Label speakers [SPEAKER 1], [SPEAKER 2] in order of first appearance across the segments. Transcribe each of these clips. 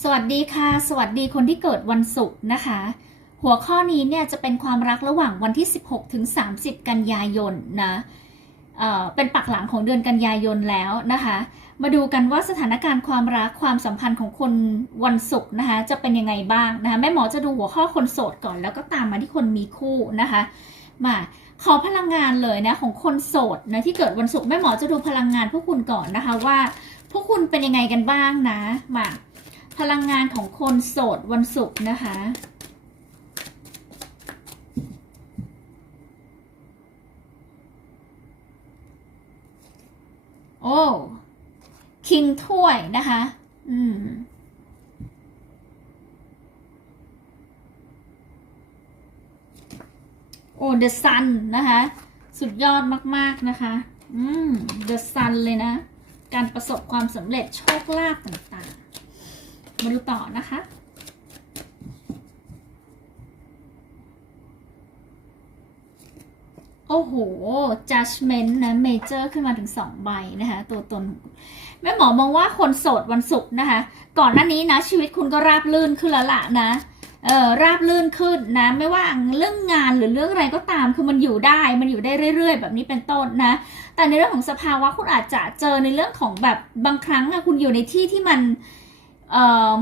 [SPEAKER 1] สวัสดีค่ะ สวัสดีคนที่เกิดวันศุกร์นะคะ หัวข้อนี้เนี่ยจะเป็นความรักระหว่างวันที่ 16 ถึง 30 กันยายนนะเเป็นปักหลังของเดือนกันยายนแล้วนะคะ มาดูกันว่าสถานการณ์ความรักความสัมพันธ์ของคนวันศุกร์นะคะ จะเป็นยังไงบ้างนะคะแม่หมอจะดูหัวข้อคนโสดก่อน แล้วก็ตามมาที่คนมีคู่นะคะ มาขอพลังงานเลยนะของคนโสดนะที่เกิดวันศุกร์แม่หมอจะดูพลังงานพวกคุณก่อนนะคะว่า พวกคุณเป็นยังไงกันบ้างนะมา พลังงานของคนโสดวันศุกร์นะคะ โอ้ คิงถ้วยนะคะ อืมโอ้ The Sun นนะคะ สุดยอดมาก ๆ นะคะ อืม The Sun เลยนะ การประสบความสำเร็จโชคลาภต่าง ๆ มาดูต่อนะคะโอ้โห judgment นะ major ขึ้นมาถึง 2 ใบนะคะ ตัวตน แม่หมอมองว่าคนโสดวันศุกร์นะคะ ก่อนหน้านี้นะ ชีวิตคุณก็ราบลื่นขึ้นแล้วล่ะนะ เออราบลื่นขึ้นนะ ไม่ว่าเรื่องงานหรือเรื่องอะไรก็ตาม คือมันอยู่ได้ มันอยู่ได้เรื่อย ๆ แบบนี้เป็นต้นนะ แต่ในเรื่องของสภาวะคุณอาจจะเจอในเรื่องของแบบบางครั้งอะคุณอยู่ในที่ที่มัน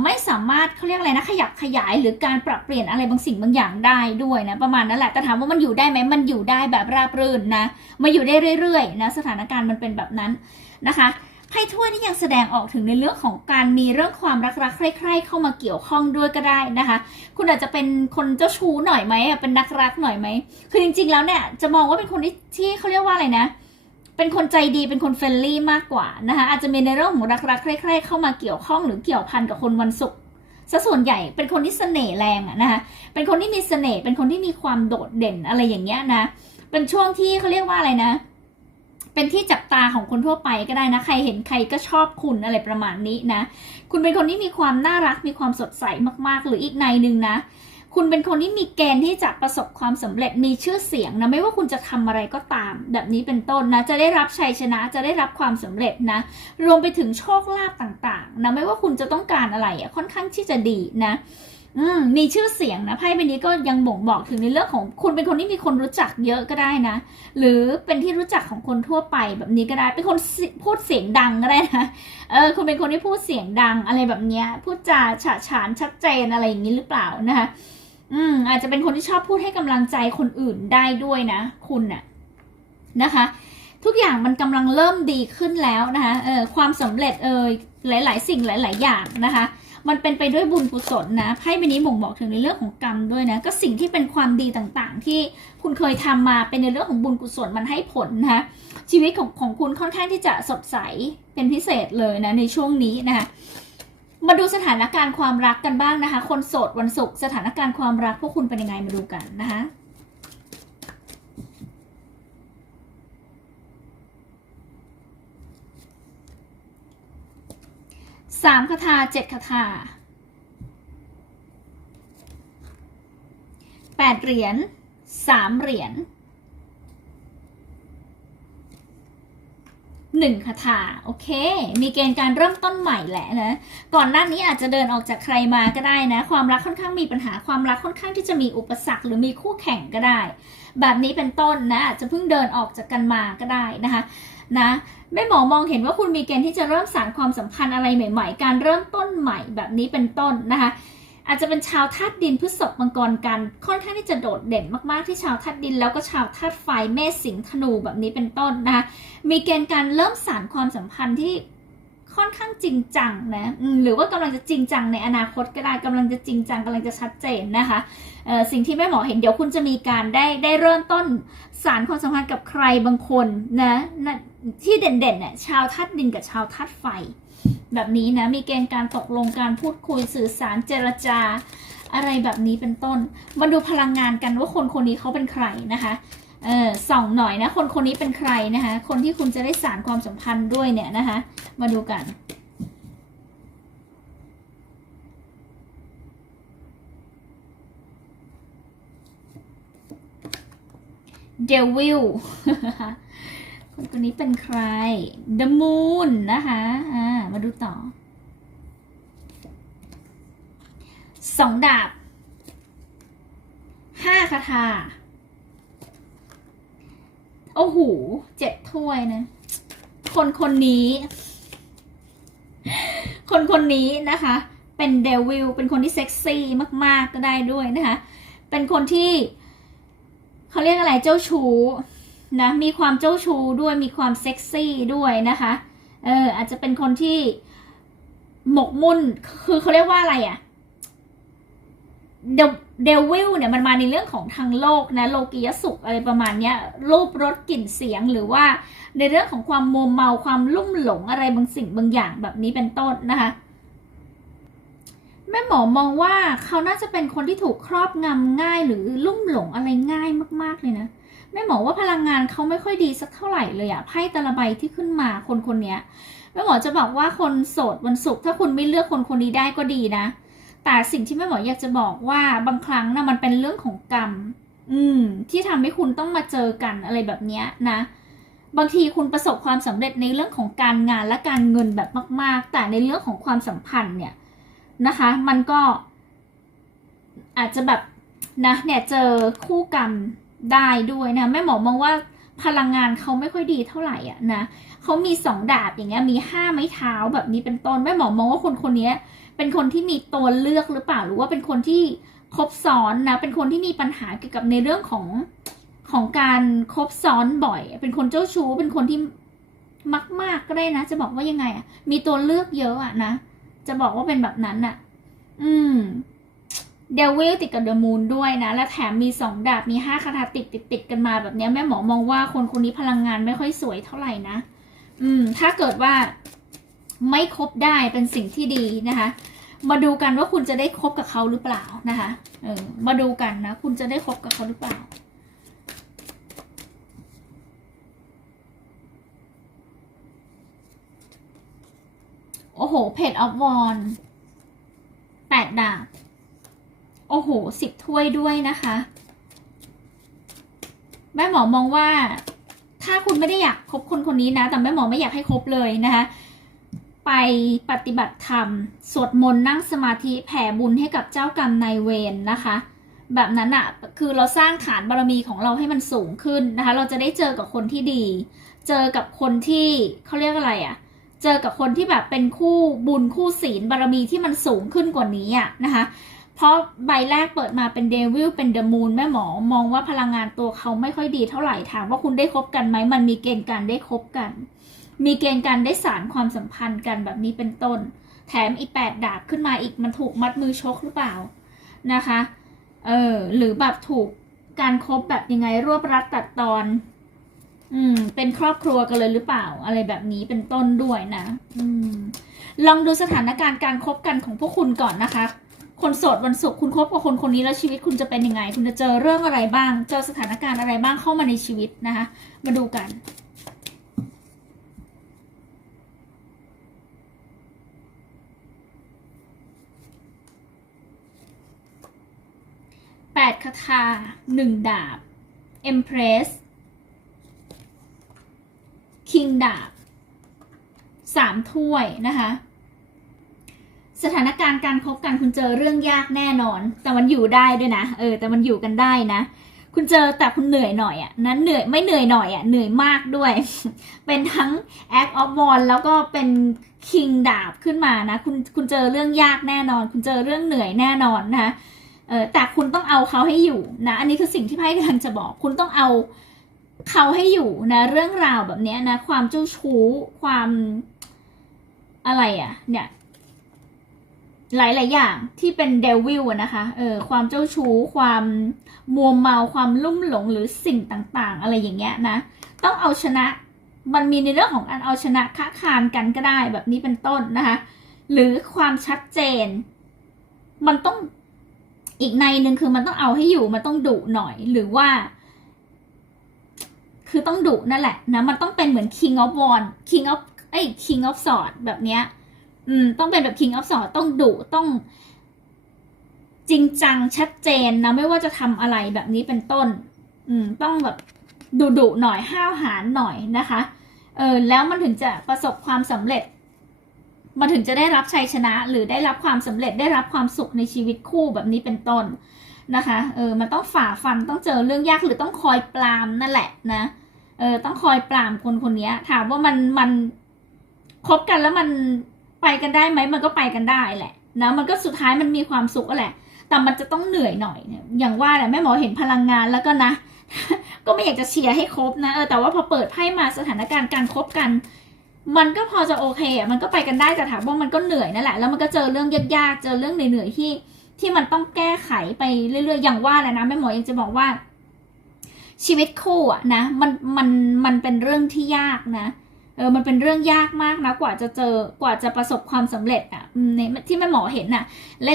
[SPEAKER 1] ไม่สามารถเขาเรียกอะไรนะขยับขยายหรือการปรับเปลี่ยนอะไรบางสิ่งบางอย่างได้ด้วยนะประมาณนั้นแหละแต่ถามว่ามันอยู่ได้ไหมมันอยู่ได้แบบราบรื่นนะมาอยู่ได้เรื่อยๆนะสถานการณ์มันเป็นแบบนั้นนะคะไพ่ถ้วยนี่ยังแสดงออกถึงในเรื่องของการมีเรื่องความรักๆใคร่ๆเข้ามาเกี่ยวข้องด้วยก็ได้นะคะ คุณอาจจะเป็นคนเจ้าชู้หน่อยไหมเป็นนักรักหน่อยไหมคือจริงๆแล้วเนี่ยจะมองว่าเป็นคนที่ที่เขาเรียกว่าอะไรนะเเป็นคนใจดีเป็นคนเฟรนลี่มากกว่านะคะอาจจะมีในเรื่องของรักๆใคร่ๆเข้ามาเกี่ยวข้องหรือเกี่ยวพันกับคนวันศุกร์ซะส่วนใหญ่เป็นคนที่เสน่ห์แรงอะนะคะเป็นคนที่มีเสน่ห์เป็นคนที่มีความโดดเด่นอะไรอย่างเงี้ยนะ เป็นช่วงที่เขาเรียกว่าอะไรนะ เป็นที่จับตาของคนทั่วไปก็ได้นะ ใครเห็นใครก็ชอบคุณอะไรประมาณนี้นะ คุณเป็นคนที่มีความน่ารักมีความสดใสมากๆ หรืออีกในหนึ่งนะ คุณเป็นคนที่มีเกณฑ์ที่จะประสบความสำเร็จมีชื่อเสียงนะไม่ว่าคุณจะทำอะไรก็ตาม แบบนี้เป็นต้นนะจะได้รับชัยชนะจะได้รับความสำเร็จนะ รวมไปถึงโชคลาภต่างๆนะไม่ว่าคุณจะต้องการอะไรอะค่อนข้างที่จะดีนะมมีชื่อเสียงนะไพ่ใบนี้ก็ยังบ่งบอกถึงในเรื่องของคุณเป็นคนที่มีคนรู้จักเยอะก็ได้นะ หรือเป็นที่รู้จักของคนทั่วไปแบบนี้ก็ได้ เป็นคนพูดเสียงดังก็ได้นะเออคุณเป็นคนที่พูดเสียงดังอะไรแบบนี้พูดจาฉะฉานชัดเจนอะไรอย่างนี้หรือเปล่านะคะ อืมอาจจะเป็นคนที่ชอบพูดให้กำลังใจคนอื่นได้ด้วยนะ คุณน่ะนะคะ ทุกอย่างมันกำลังเริ่มดีขึ้นแล้วนะคะเออความสำเร็จเออหลาย ๆ สิ่งหลาย ๆ อย่างนะคะ มันเป็นไปด้วยบุญกุศลนะไพ่ใบนี้บ่งบอกถึงในเรื่องของกรรมด้วยนะก็สิ่งที่เป็นความดีต่างๆ ที่คุณเคยทำมาเป็นในเรื่องของบุญกุศลมันให้ผลนะคะชีวิตของของคุณค่อนข้างที่จะสดใสเป็นพิเศษเลยนะในช่วงนี้นะคะ มาดูสถานการณ์ความรักกันบ้างนะคะ คนโสดวันศุกร์สถานการณ์ความรักพวกคุณเป็นยังไงมาดูกันนะคะสามคาถาเจ็ดคาถาแปดเหรียญสามเหรียญ หนึ่งคาถาโอเค มีเกณฑ์การเริ่มต้นใหม่แหละนะก่อนหน้านี้อาจจะเดินออกจากใครมาก็ได้นะ ความรักค่อนข้างมีปัญหาความรักค่อนข้างที่จะมีอุปสรรคหรือมีคู่แข่งก็ได้ แบบนี้เป็นต้นนะอาจจะเพิ่งเดินออกจากกันมาก็ได้นะคะนะแม่หมอมองเห็นว่าคุณมีเกณฑ์ที่จะเริ่มสารความสัมพันธ์อะไรใหม่ ๆ การเริ่มต้นใหม่แบบนี้เป็นต้นนะคะ อาจจะเป็นชาวธาตุดินพฤษภมังกรกัน ค่อนข้างที่จะโดดเด่นมากๆที่ชาวธาตุดิน แล้วก็ชาวธาตุไฟเมษสิงห์ธนูแบบนี้เป็นต้นนะคะมีเกณฑ์การเริ่มสารความสัมพันธ์ที่ค่อนข้างจริงจังนะหรือว่ากำลังจะจริงจังในอนาคตก็ได้กำลังจะจริงจังกำลังจะชัดเจนนะคะสิ่งที่แม่หมอเห็นเดี๋ยวคุณจะมีการได้ได้เริ่มต้นสารความสัมพันธ์กับใครบางคนนะนะที่เด่นๆเนี่ยชาวธาตุดินกับชาวธาตุไฟ แบบนี้นะ มีเกณฑ์การตกลงการพูดคุยสื่อสารเจรจา อะไรแบบนี้เป็นต้น มาดูพลังงานกันว่าคนคนนี้เขาเป็นใครนะคะเออส่องหน่อยนะ คนคนนี้เป็นใครนะคะ คนที่คุณจะได้สารความสัมพันธ์ด้วยเนี่ยนะคะ มาดูกันเดวิล คนนนี้เป็นใคร The Moon นะคะอ่ามาดูต่อสองดาบห้าคาถาโอ้โหเจ็ดถ้วยนะ คนคนนี้ คนคนนี้นะคะ เป็นเดวิลเป็นคนที่เซ็กซี่มาก ๆ ก็ได้ด้วยนะคะ เป็นคนที่ เขาเรียกอะไรเจ้าชู้ นะมีความเจ้าชู้ด้วยมีความเซ็กซี่ด้วยนะคะเอออาจจะเป็นคนที่หมกมุ่นคือเขาเรียกว่าอะไรอะเดเดวิลเนี่ยมันมาในเรื่องของทางโลกนะโลกียสุขอะไรประมาณเนี้ยรูปรสกลิ่นเสียงหรือว่าในเรื่องของความโมวเมาความลุ่มหลงอะไรบางสิ่งบางอย่างแบบนี้เป็นต้นนะคะแม่หมอมองว่าเขาน่าจะเป็นคนที่ถูกครอบงำง่ายหรือลุ่มหลงอะไรง่ายมาก ๆเลยนะ แม่หมอว่าพลังงานเขาไม่ค่อยดีสักเท่าไหร่เลยอะไพ่แต่ละใบที่ขึ้นมาคนคนเนี้ยแม่หมอจะบอกว่าคนโสดวันศุกร์ถ้าคุณไม่เลือกคนคนนี้ได้ก็ดีนะ แต่สิ่งที่แม่หมออยากจะบอกว่าบางครั้งนะมันเป็นเรื่องของกรรม อืม ที่ทำให้คุณต้องมาเจอกันอะไรแบบเนี้ยนะบางทีคุณประสบความสำเร็จในเรื่องของการงานและการเงินแบบมาก ๆ แต่ในเรื่องของความสัมพันธ์เนี่ยนะคะ มันก็ อาจจะแบบนะเนี่ยเจอคู่กรรม ได้ด้วยนะแม่หมอมองว่าพลังงานเขาไม่ค่อยดีเท่าไหร่อะนะเขามีสองดาบอย่างเงี้ยมีห้าไม้เท้าแบบนี้เป็นต้นแม่หมอมองว่าคนคนนี้เป็นคนที่มีตัวเลือกหรือเปล่าหรือว่าเป็นคนที่คบซ้อนนะเป็นคนที่มีปัญหาเกี่ยวกับในเรื่องของของการคบซ้อนบ่อย เป็นคนเจ้าชู้เป็นคนที่มักมากก็ได้นะ จะบอกว่ายังไงอะมีตัวเลือกเยอะอะนะจะบอกว่าเป็นแบบนั้นอะ อืม เดวิลติดกับเดอะมูนด้วยนะ และแถมมีสองดาบมีห้าคาถาติดติดติดกันมาแบบนี้แม่หมอมองว่าคนคนนี้พลังงานไม่ค่อยสวยเท่าไหร่นะ อืม ถ้าเกิดว่าไม่คบได้เป็นสิ่งที่ดีนะคะ มาดูกันว่าคุณจะได้คบกับเขาหรือเปล่านะคะเออมาดูกันนะ คุณจะได้คบกับเขาหรือเปล่าโอ้โหเพจออฟวอนแปดดาบ โอ้โหสิบถ้วยด้วยนะคะแม่หมอมองว่า ถ้าคุณไม่ได้อยากคบคนคนนี้นะ แต่แม่หมอไม่อยากให้คบเลยนะคะ ไปปฏิบัติธรรม สวดมนต์นั่งสมาธิแผ่บุญให้กับเจ้ากรรมนายเวรนนะคะ แบบนั้นอะคือเราสร้างฐานบารมีของเราให้มันสูงขึ้นนะคะ เราจะได้เจอกับคนที่ดี เจอกับคนที่เขาเรียกอะไรอะเจอกับคนที่แบบเป็นคู่บุญคู่ศีลบารมีที่มันสูงขึ้นกว่านี้อะนะคะ เพราะใบแรกเปิดมาเป็นเดวิลเป็นเดอะมูนแม่หมอมองว่าพลังงานตัวเขาไม่ค่อยดีเท่าไหร่ถามว่าคุณได้คบกันไหมมันมีเกณฑ์การได้คบกัน มีเกณฑ์การได้สารความสัมพันธ์กันแบบนี้เป็นต้น แถมอีกแปดดาบขึ้นมาอีกมันถูกมัดมือชกหรือเปล่านะคะเออหรือแบบถูกการครบแบบยังไงรวบรัดตัดตอน อืม เป็นครอบครัวกันเลยหรือเปล่า อะไรแบบนี้เป็นต้นด้วยนะ อืม ลองดูสถานการณ์การคบกันของพวกคุณก่อนนะคะ คนโสดวันศุกร์คุณคบกับคนคนนี้แล้วชีวิตคุณจะเป็นยังไง คุณจะเจอเรื่องอะไรบ้าง เจอสถานการณ์อะไรบ้างเข้ามาในชีวิตนะคะ มาดูกันแปดคาถาหนึ่งดาบ Empress King ดาบสามถ้วยนะคะ สถานการณ์การคบกันคุณเจอเรื่องยากแน่นอน แต่มันอยู่ได้ด้วยนะเออ แต่มันอยู่กันได้นะ คุณเจอแต่คุณเหนื่อยหน่อยอะ่ะนั้นเหนื่อยไม่เหนื่อยหน่อยอะ่ะเหนื่อยมากด้วย เป็นทั้ง Act of w a n แล้วก็เป็น King ดาบขึ้นมานะ คุณคุณเจอเรื่องยากแน่นอน คุณเจอเรื่องเหนื่อยแน่นอนนะเออแต่คุณต้องเอาเขาให้อยู่นะ อันนี้คือสิ่งที่ไพ่กำลังจะบอก คุณต้องเอาเขาให้อยู่นะ เรื่องราวแบบนี้นะ ความเจ้าชู้ความอะไรอะ่ะ เนี่ย หลาย ๆ อย่างที่เป็นเดวิลอะนะคะเออความเจ้าชู้ ความมัวเมาความลุ่มหลงหรือสิ่งต่างๆ อะไรอย่างเงี้ยนะ ต้องเอาชนะมันมีในเรื่องของการเอาชนะค้าคานกันก็ได้แบบนี้เป็นต้นนะคะหรือความชัดเจน มันต้องอีกในหนึ่งคือมันต้องเอาให้อยู่มันต้องดุหน่อยหรือว่า คือต้องดุนั่นแหละนะมันต้องเป็นเหมือน king of wand king of เอ้ย king of sword แบบเนี้ย อืม ต้องเป็นแบบ king of sword ต้องดุต้อง จริงจังชัดเจนนะ ไม่ว่าจะทำอะไรแบบนี้เป็นต้น อืม ต้องแบบดุดุหน่อยห้าวหาญหน่อยนะคะ เออ แล้วมันถึงจะประสบความสำเร็จ มันถึงจะได้รับชัยชนะ หรือได้รับความสำเร็จได้รับความสุขในชีวิตคู่แบบนี้เป็นต้นนะคะ เออ มันต้องฝ่าฟันต้องเจอเรื่องยากหรือต้องคอยปรามนั่นแหละนะ เออ ต้องคอยปรามคนคนนี้ถามว่ามันมันคบกันแล้วมัน ไปกันได้ไหมมันก็ไปกันได้แหละนะมันก็สุดท้ายมันมีความสุขแหละ แต่มันจะต้องเหนื่อยหน่อยเนี่ยอย่างว่าแหละแม่หมอเห็นพลังงานแล้วก็นะ ก็ไม่อยากจะเชียร์ให้ครบนะเออแต่ว่าพอเปิดไพ่มาสถานการณ์การคบกัน มันก็พอจะโอเคอะมันก็ไปกันได้แต่ถามว่ามันก็เหนื่อยนั่นแหละแล้วมันก็เจอเรื่องยากๆเจอเรื่องเหนื่อยๆที่ที่มันต้องแก้ไขไปเรื่อยๆ อย่างว่าแหละนะแม่หมอยังจะบอกว่า ชีวิตคู่อะนะมันมันมันเป็นเรื่องที่ยากนะ ออมันเป็นเรื่องยากมากนะกว่าจะเจอกว่าจะประสบความสำเร็จอะในที่แม่หมอเห็นน่ะ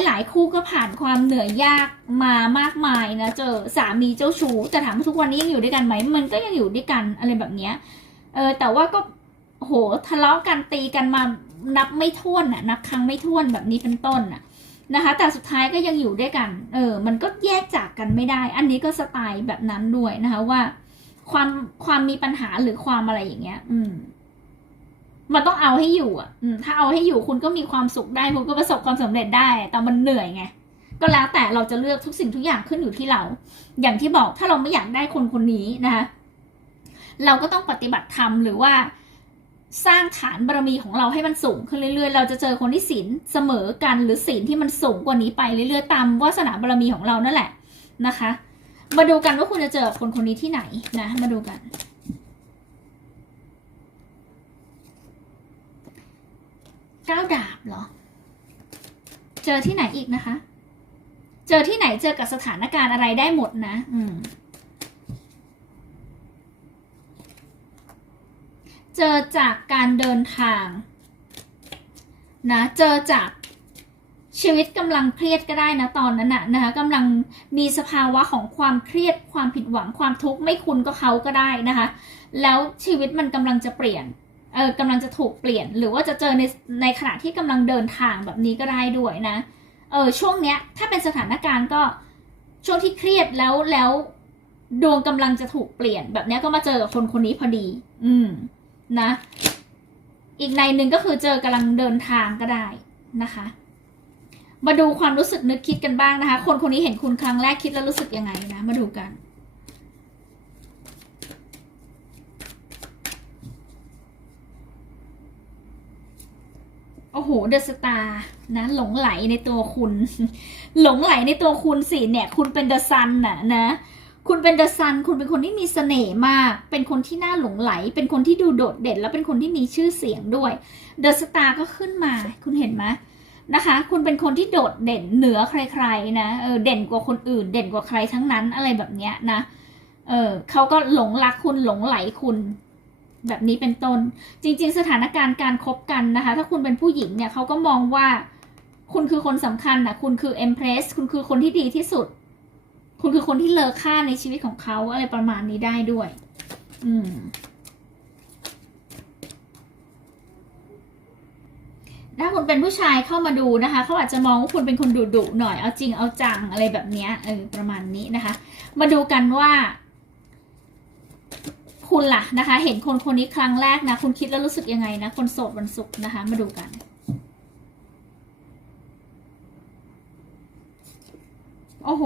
[SPEAKER 1] หลายๆคู่ก็ผ่านความเหนื่อยยากมามากมายนะเจอสามีเจ้าชู้แต่ถามว่าทุกวันนี้ยังอยู่ด้วยกันไหมมันก็ยังอยู่ด้วยกันอะไรแบบเนี้ยเออแต่ว่าก็โหทะเลาะกันตีกันมานับไม่ถ้วนน่ะนับครั้งไม่ถ้วนแบบนี้เป็นต้นน่ะนะคะ แต่สุดท้ายก็ยังอยู่ด้วยกัน เออ มันก็แยกจากกันไม่ได้ อันนี้ก็สไตล์แบบนั้นด้วยนะคะว่า ความความมีปัญหาหรือความอะไรอย่างเงี้ย อืม มันต้องเอาให้อยู่อะถ้าเอาให้อยู่คุณก็มีความสุขได้ คุณก็ประสบความสำเร็จได้ แต่มันเหนื่อยไง ก็แล้วแต่เราจะเลือกทุกสิ่งทุกอย่างขึ้นอยู่ที่เรา อย่างที่บอกถ้าเราไม่อยากได้คนคนนี้นะคะ เราก็ต้องปฏิบัติธรรมหรือว่าสร้างฐานบารมีของเราให้มันสูงขึ้นเรื่อยๆ เราจะเจอคนที่ศีลเสมอกันหรือศีลที่มันสูงกว่านี้ไปเรื่อยๆ ตามวาสนาบารมีของเรานั่นแหละนะคะ มาดูกันว่าคุณจะเจอคนคนนี้ที่ไหนนะ มาดูกัน เก้าดาบเหรอ เจอที่ไหนอีกนะคะ เจอที่ไหนเจอกับสถานการณ์อะไรได้หมดนะ อืม เจอจากการเดินทาง นะ เจอจากชีวิตกำลังเครียดก็ได้นะตอนนั้นนะนะคะกำลังมีสภาวะของความเครียดความผิดหวังความทุกข์ไม่คุณก็เขาก็ได้นะคะ แล้วชีวิตมันกำลังจะเปลี่ยน เออกำลังจะถูกเปลี่ยน หรือว่าจะเจอในในขณะที่กำลังเดินทางแบบนี้ก็ได้ด้วยนะเออช่วงเนี้ยถ้าเป็นสถานการณ์ก็ช่วงที่เครียดแล้วแล้วดวงกำลังจะถูกเปลี่ยน แบบนี้ก็มาเจอกับคนคนนี้พอดี อืมนะ อีกในหนึ่งก็คือเจอกำลังเดินทางก็ได้นะคะ มาดูความรู้สึกนึกคิดกันบ้างนะคะ คนคนนี้เห็นคุณครั้งแรกคิดแล้วรู้สึกยังไงนะ มาดูกัน โอ้โหเดอะสตาร์นะหลงไหลในตัวคุณ หลงไหลในตัวคุณสิเนี่ยคุณเป็นเดอะซันน่ะนะคุณเป็นเดอะซันคุณเป็นคนที่มีเสน่ห์มาก เป็นคนที่น่าหลงไหล เป็นคนที่ดูโดดเด่น แล้วเป็นคนที่มีชื่อเสียงด้วย เดอะสตาร์ก็ขึ้นมา คุณเห็นไหมนะคะ คุณเป็นคนที่โดดเด่นเหนือใครๆนะเออเด่นกว่าคนอื่น เด่นกว่าใครทั้งนั้นอะไรแบบเนี้ยนะเออเขาก็หลงรักคุณหลงไหลคุณ แบบนี้เป็นต้น จริง ๆ สถานการณ์การคบกันนะคะ ถ้าคุณเป็นผู้หญิงเนี่ยเขาก็มองว่าคุณคือคนสำคัญนะคุณคือเอ็มเพรสคุณคือคนที่ดีที่สุด คุณคือคนที่เลอค่าในชีวิตของเขาอะไรประมาณนี้ได้ด้วย อืมถ้าคุณเป็นผู้ชายเข้ามาดูนะคะ เขาอาจจะมองว่าคุณเป็นคนดุดุหน่อย เอาจริงเอาจังอะไรแบบนี้เออประมาณนี้นะคะ มาดูกันว่า คุณล่ะนะคะ เห็นคนคนนี้ครั้งแรกนะ คุณคิดแล้วรู้สึกยังไงนะ คนโสดวันศุกร์นะคะ มาดูกันโอ้โห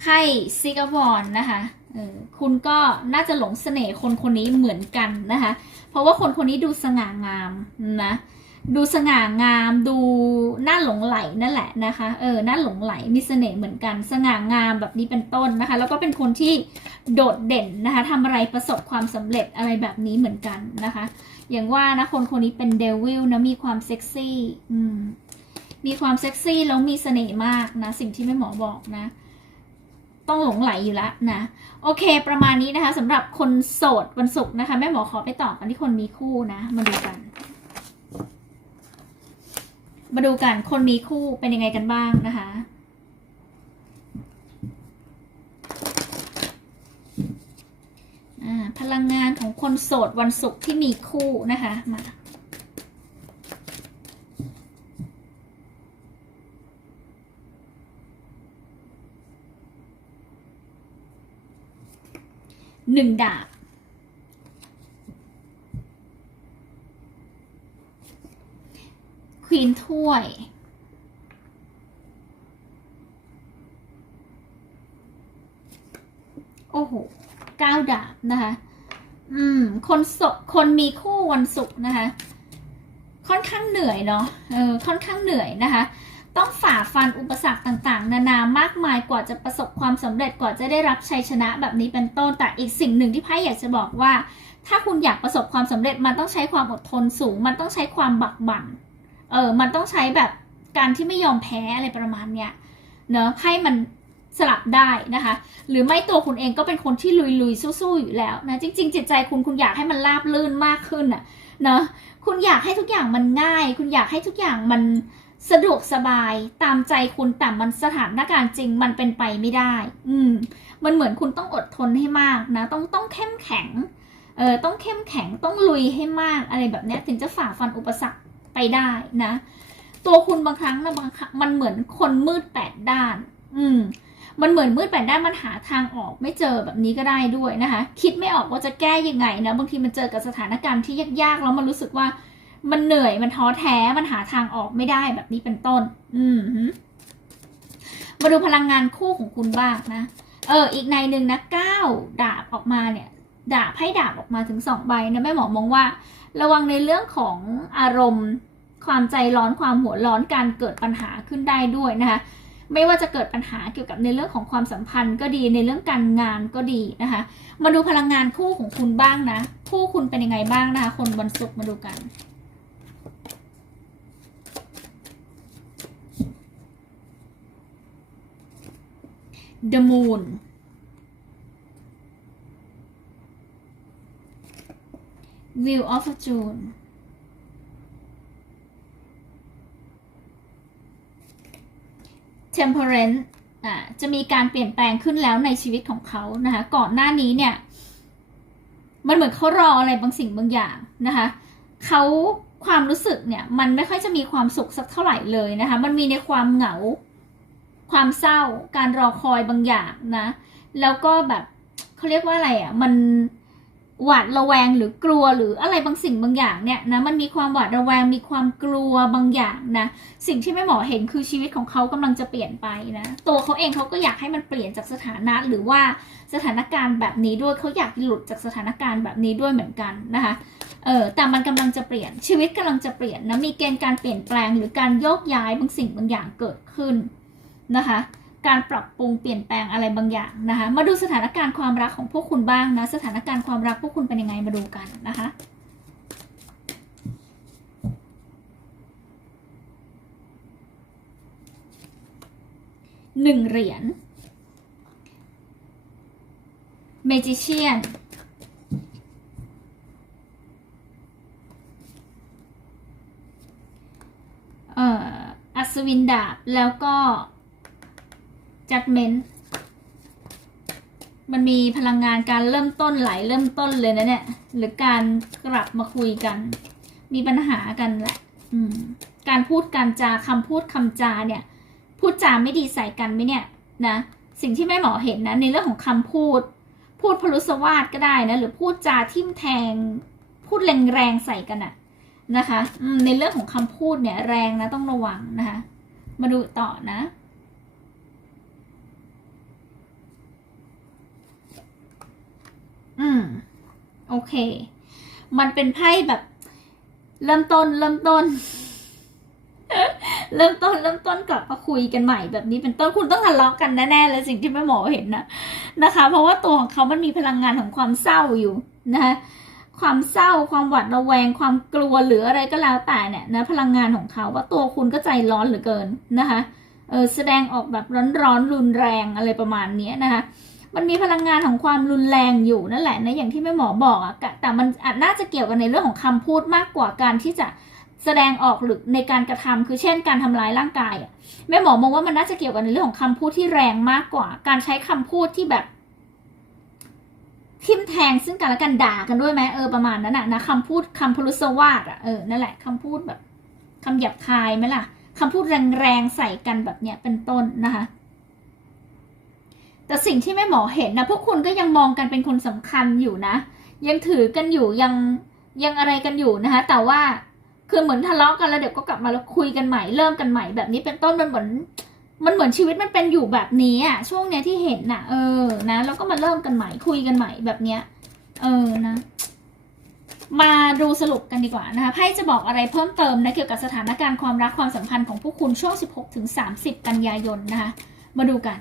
[SPEAKER 1] ไพ่ซิกาวอนนะคะเออคุณก็น่าจะหลงเสน่ห์คนคนนี้เหมือนกันนะคะ เพราะว่าคนคนนี้ดูสง่างามนะ ดูสง่างามดูน่าหลงไหลนั่นแหละนะคะเออน่าหลงไหลมีเสน่ห์เหมือนกันสง่างามแบบนี้เป็นต้นนะคะ แล้วก็เป็นคนที่โดดเด่นนะคะทำอะไรประสบความสำเร็จอะไรแบบนี้เหมือนกันนะคะ อย่างว่านะคนคนนี้เป็นเดวิลนะมีความเซ็กซี่อืมมีความเซ็กซี่แล้วมีเสน่ห์มากนะ สิ่งที่แม่หมอบอกนะ ต้องหลงไหลอยู่แล้วนะ โอเค ประมาณนี้นะคะสำหรับคนโสดวันศุกร์นะคะ แม่หมอขอไปต่อกันที่คนมีคู่นะ มาดูกัน มาดูกันคนมีคู่เป็นยังไงกันบ้างนะคะอ่าพลังงานของคนโสดวันศุกร์ที่มีคู่นะคะมาหนึ่งดาบ นถ้วย โอ้โหก้าวดาบนะคะ อืม คนโสดคนมีคู่วันศุกร์นะคะ ค่อนข้างเหนื่อยเนาะ เออ ค่อนข้างเหนื่อยนะคะ ต้องฝ่าฟันอุปสรรคต่างๆ นานามากมายกว่าจะประสบความสำเร็จกว่าจะได้รับชัยชนะแบบนี้เป็นต้น แต่อีกสิ่งหนึ่งที่ไพ่อยากจะบอกว่าถ้าคุณอยากประสบความสำเร็จมันต้องใช้ความอดทนสูง มันต้องใช้ความบักบั่น เออมันต้องใช้แบบการที่ไม่ยอมแพ้อะไรประมาณเนี้ยเนอะให้มันสลับได้นะคะ หรือไม่ตัวคุณเองก็เป็นคนที่ลุยๆสู้ๆอยู่แล้วนะจริง ๆ จิตใจคุณคุณอยากให้มันราบลื่นมากขึ้นน่ะเนอะคุณอยากให้ทุกอย่างมันง่าย คุณอยากให้ทุกอย่างมันสะดวกสบายตามใจคุณแต่มันสถานการณ์จริงมันเป็นไปไม่ได้ อืม มันเหมือนคุณต้องอดทนให้มากนะ ต้องต้องเข้มแข็ง เออต้องเข้มแข็งต้องลุยให้มากอะไรแบบนี้ถึงจะฝ่าฟันอุปสรรค ไปได้นะ ตัวคุณบางครั้งนะบางครั้งมันเหมือนคนมืดแปดด้าน อืมมันเหมือนมืดแปดด้านมันหาทางออกไม่เจอแบบนี้ก็ได้ด้วยนะคะ คิดไม่ออกว่าจะแก้ยังไงนะบางทีมันเจอกับสถานการณ์ที่ยากๆแล้วมันรู้สึกว่า มันเหนื่อยมันท้อแท้มันหาทางออกไม่ได้แบบนี้เป็นต้น อืมมาดูพลังงานคู่ของคุณบ้างนะ เออ อีกในหนึ่งนะเก้าดาบออกมาเนี่ย ดาบให้ดาบออกมาถึงสองใบนะแม่หมอมองว่า ระวังในเรื่องของอารมณ์ ความใจร้อนความหัวร้อนการเกิดปัญหาขึ้นได้ด้วยนะคะไม่ว่าจะเกิดปัญหาเกี่ยวกับในเรื่องของความสัมพันธ์ก็ดีในเรื่องการงานก็ดีนะคะ มาดูพลังงานคู่ของคุณบ้างนะ คู่คุณเป็นยังไงบ้างนะคะ คนวันศุกร์มาดูกัน The Moon Wheel of Fortune Temperance อ่าจะมีการเปลี่ยนแปลงขึ้นแล้วในชีวิตของเขานะคะ ก่อนหน้านี้เนี่ย มันเหมือนเขารออะไรบางสิ่งบางอย่างนะคะเขาความรู้สึกเนี่ย มันไม่ค่อยจะมีความสุขสักเท่าไหร่เลยนะคะ มันมีในความเหงา ความเศร้า การรอคอยบางอย่างนะ แล้วก็แบบเขาเรียกว่าอะไรอะ่ะ มัน หวาดระแวงหรือกลัวหรืออะไรบางสิ่งบางอย่างเนี่ยนะมันมีความหวาดระแวงมีความกลัวบางอย่างนะสิ่งที่แม่หมอเห็นคือชีวิตของเขากำลังจะเปลี่ยนไปนะตัวเขาเองเขาก็อยากให้มันเปลี่ยนจากสถานะหรือว่าสถานการณ์แบบนี้ด้วยเขาอยากหลุดจากสถานการณ์แบบนี้ด้วยเหมือนกันนะคะเออแต่มันกำลังจะเปลี่ยนชีวิตกำลังจะเปลี่ยนนะมีเกณฑ์การเปลี่ยนแปลงหรือการโยกย้ายบางสิ่งบางอย่างเกิดขึ้นนะคะ การปรับปรุงเปลี่ยนแปลงอะไรบางอย่างนะคะ มาดูสถานการณ์ความรักของพวกคุณบ้างนะ สถานการณ์ความรักพวกคุณเป็นยังไงมาดูกันนะคะหนึ่งเหรียญ Magician เอ่ออัศวินดาบ แล้วก็ judgment มันมีพลังงานการเริ่มต้นไหลเริ่มต้นเลยนะเนี่ย หรือการกลับมาคุยกัน มีปัญหากันแหละการพูดการจาคำพูดคำจาเนี่ย พูดจาไม่ดีใส่กันไหมเนี่ยนะสิ่งที่แม่หมอเห็นนะในเรื่องของคำพูด พูดพลุสวาสก็ได้นะหรือพูดจาทิ่มแทง พูดแรงๆใส่กันอะนะคะในเรื่องของคำพูดเนี่ยแรงนะต้องระวังนะคะมาดูต่อนะ อืม โอเค มันเป็นไพ่แบบ เริ่มต้น เริ่มต้น เริ่มต้น เริ่มต้นกลับมาคุยกันใหม่แบบนี้เป็นต้นคุณต้องทะเลาะกันแน่ๆเลยสิ่งที่แม่หมอเห็นนะนะคะ เพราะว่าตัวของเขามันมีพลังงานของความเศร้าอยู่นะคะความเศร้าความหวาดระแวง ความกลัวหรืออะไรก็แล้วแต่เนี่ยนะพลังงานของเขาว่าตัวคุณก็ใจร้อนเหลือเกินนะคะเออแสดงออกแบบร้อนๆรุนแรงอะไรประมาณนี้นะคะ มันมีพลังงานของความรุนแรงอยู่นั่นแหละนะอย่างที่แม่หมอบอกอะแต่มันอาจน่าจะเกี่ยวกันในเรื่องของคำพูดมากกว่าการที่จะแสดงออกหรือในการกระทำคือเช่น การทำร้ายร่างกายอะแม่หมอมองว่ามันน่าจะเกี่ยวกันในเรื่องของคำพูดที่แรงมากกว่า การใช้คำพูดที่แบบทิมแทงซึ่งกันและกันด่ากันด้วยไหมเออประมาณนั้นอะนะคำพูดคำพลุสวาสอะเออนั่นแหละคำพูดแบบคำหยาบคายไหมล่ะคำพูดแรงๆใส่กันแบบเนี้ยเป็นต้นนะคะ แต่สิ่งที่แม่หมอเห็นนะพวกคุณก็ยังมองกันเป็นคนสำคัญอยู่นะ ยังถือกันอยู่ยังยังอะไรกันอยู่นะคะ แต่ว่าคือเหมือนทะเลาะกันแล้วเดี๋ยวก็กลับมาแล้วคุยกันใหม่เริ่มกันใหม่แบบนี้เป็นต้นมันเหมือนมันเหมือนชีวิตมันเป็นอยู่แบบนี้อะช่วงเนี้ยที่เห็นน่ะ เออนะแล้วก็มาเริ่มกันใหม่คุยกันใหม่แบบเนี้ย เออนะ มาดูสรุปกันดีกว่านะคะไพ่จะบอกอะไรเพิ่มเติมนะเกี่ยวกับสถานการณ์ความรักความสัมพันธ์ของพวกคุณช่วง 16ถึง30 กันยายนนะคะ มาดูกัน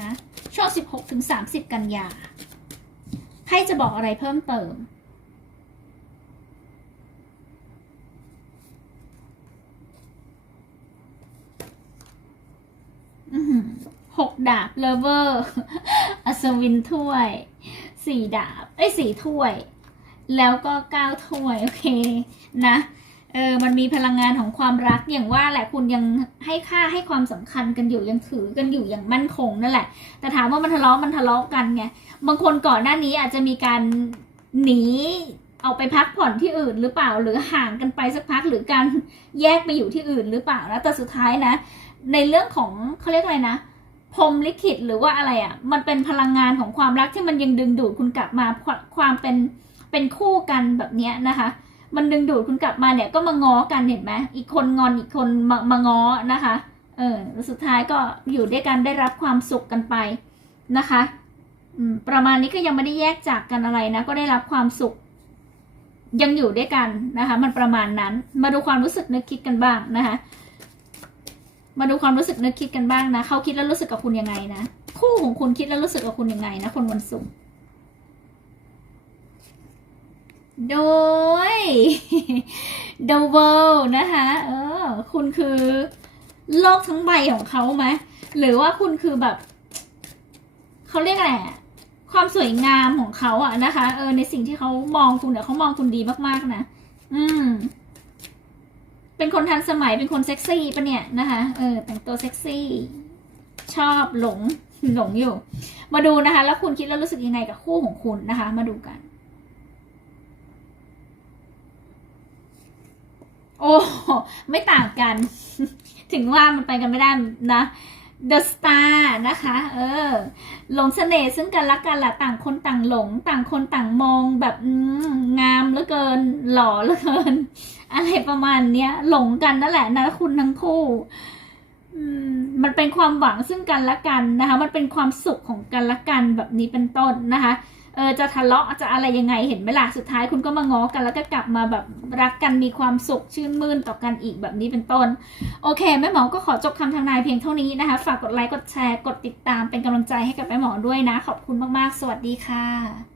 [SPEAKER 1] นะช่วง 16 ถึง 30 กันยาไพ่จะบอกอะไรเพิ่มเติมอื้อหือหกดาบเลเวอร์อัศวินถ้วย สี่ดาบ เอ้ยสี่ถ้วย แล้วก็เก้าถ้วย โอเค นะ เออมันมีพลังงานของความรักอย่างว่าแหละคุณยังให้ค่าให้ความสำคัญกันอยู่ยังถือกันอยู่อย่างมั่นคงนั่นแหละ แต่ถามว่ามันทะเลาะมันทะเลาะกันไงบางคนก่อนหน้านี้อาจจะมีการหนีเอาไปพักผ่อนที่อื่นหรือเปล่าหรือห่างกันไปสักพักหรือการแยกไปอยู่ที่อื่นหรือเปล่านะแต่สุดท้ายนะ ในเรื่องของเขาเรียกอะไรนะพรมลิขิตหรือว่าอะไรอะ่ะ มันเป็นพลังงานของความรักที่มันยังดึงดูดคุณกลับมาความความเป็นเป็นคู่กันแบบเนี้ยนะคะ มันดึงดูดคุณกลับมาเนี่ยก็มาง้อกันเห็นไหมอีกคนงอนอีกคนมามาง้อนะคะ เออสุดท้ายก็อยู่ด้วยกันได้รับความสุขกันไปนะคะประมาณนี้ก็ยังไม่ได้แยกจากกันอะไรนะ ก็ได้รับความสุข ยังอยู่ด้วยกันนะคะ มันประมาณนั้น มาดูความรู้สึกนึกคิดกันบ้างนะคะ มาดูความรู้สึกนึกคิดกันบ้างนะเขาคิดแล้วรู้สึกกับคุณยังไงนะคู่ของคุณคิดแล้วรู้สึกกับคุณยังไงนะคนวันศุกร์ โดย The World นะคะ เออ คุณคือโลกทั้งใบของเขาไหมหรือว่าคุณคือแบบ เขาเรียกอะไรความสวยงามของเขาอะนะคะ เออ ในสิ่งที่เขามองคุณเนี่ยเขามองคุณดีมากๆนะ อืม เป็นคนทันสมัย เป็นคนเซ็กซี่ปะเนี่ยนะคะ เออ แต่งตัวเซ็กซี่ ชอบหลง หลงอยู่ มาดูนะคะ แล้วคุณคิดแล้วรู้สึกยังไงกับคู่ของคุณนะคะ มาดูกัน โอ้ไม่ต่างกัน ถึงว่ามันไปกันไม่ได้นะ The Star นะคะ เออ หลงเสน่ห์ซึ่งกันและกันละต่างคนต่างหลง ต่างคนต่างมองแบบงามเหลือเกิน หล่อเหลือเกิน อะไรประมาณเนี้ย หลงกันนั่นแหละนะคุณทั้งคู่มันเป็นความหวังซึ่งกันและกันนะคะ มันเป็นความสุขของกันและกันแบบนี้เป็นต้นนะคะ เออจะทะเลาะจะอะไรยังไงเห็นไหมล่ะสุดท้ายคุณก็มาง้อกันแล้วก็กลับมาแบบรักกันมีความสุขชื่นมื่นต่อกันอีกแบบนี้เป็นต้น โอเคแม่หมอก็ขอจบคำทางนายเพียงเท่านี้นะคะ ฝากกดไลค์กดแชร์กดติดตามเป็นกำลังใจให้กับแม่หมอด้วยนะ ขอบคุณมากๆ สวัสดีค่ะ